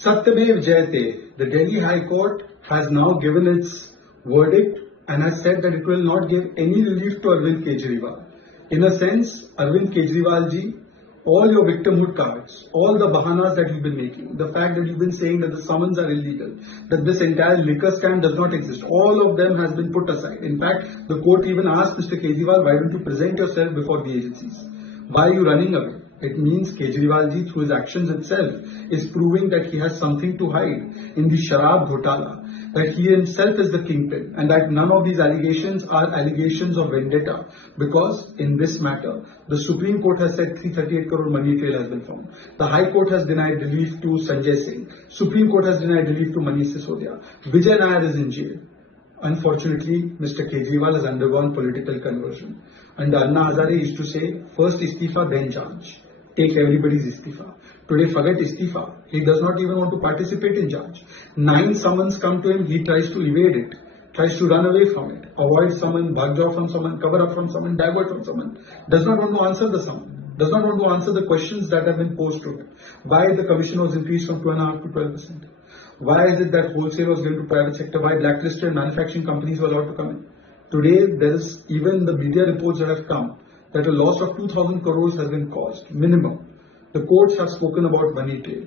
Satyamev Jayate, the Delhi High Court has now given its verdict and has said that it will not give any relief to Arvind Kejriwal. In a sense, Arvind Kejriwal ji, all your victimhood cards, all the bahanas that you've been making, the fact that you've been saying that the summons are illegal, that this entire liquor scam does not exist, all of them has been put aside. In fact, the court even asked Mr. Kejriwal, why don't you present yourself before the agencies? Why are you running away? It means Kejriwal ji, through his actions itself, is proving that he has something to hide in the Sharab Ghotala, that he himself is the kingpin, and that none of these allegations are allegations of vendetta, because in this matter, the Supreme Court has said 338 crore money trail has been found. The High Court has denied relief to Sanjay Singh. Supreme Court has denied relief to Manish Sisodia. Vijay Nair is in jail. Unfortunately, Mr. Kejriwal has undergone political conversion. And Anna Hazare used to say, first istifa, then charge. Take everybody's istifa. Today, forget istifa. He does not even want to participate in charge. 9 summons come to him, he tries to evade it, tries to run away from it, avoid summon, bhagja from someone, cover up from someone, divert from someone, does not want to answer the summon, does not want to answer the questions that have been posed to him. Why the commission was increased from 2.5 to 12%? Why is it that wholesale was given to private sector? Why blacklisted manufacturing companies were allowed to come in? Today, there is even the media reports that have come that a loss of 2,000 crores has been caused, minimum. The courts have spoken about money trail,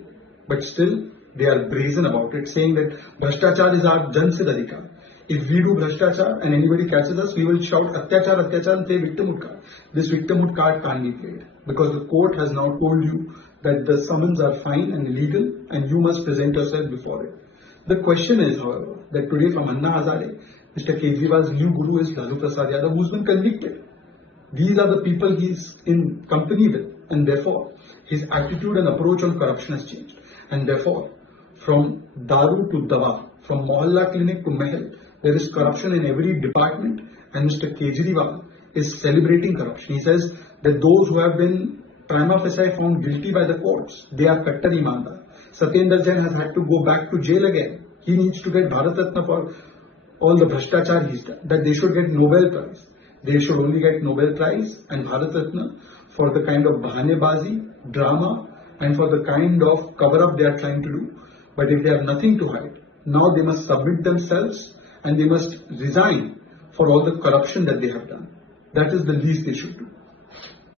but still they are brazen about it, saying that Bhashtachar is our Jansid Adhikar. If we do Bhashtachar and anybody catches us, we will shout Atyachar, Atyachar and play victimhood card. This victimhood card can't be played because the court has now told you that the summons are fine and illegal and you must present yourself before it. The question is, however, that today from Anna Hazare, Mr. Kejriwal's new guru is Lalu Prasad Yadav, who's been convicted. These are the people he's in company with, and therefore his attitude and approach on corruption has changed. And therefore, from Daru to Dawa, from Mohalla clinic to Mahal, there is corruption in every department, and Mr. Kejriwal is celebrating corruption. He says that those who have been prima facie found guilty by the courts, they are Kattar Imandar. Satyendra Jain has had to go back to jail again. He needs to get Bharat Ratna for all the Bhashtachar he's done, that they should get Nobel Prize. They should only get Nobel Prize and Bharat Ratna for the kind of bahanebazi, drama, and for the kind of cover-up they are trying to do. But if they have nothing to hide, now they must submit themselves and they must resign for all the corruption that they have done. That is the least they should do.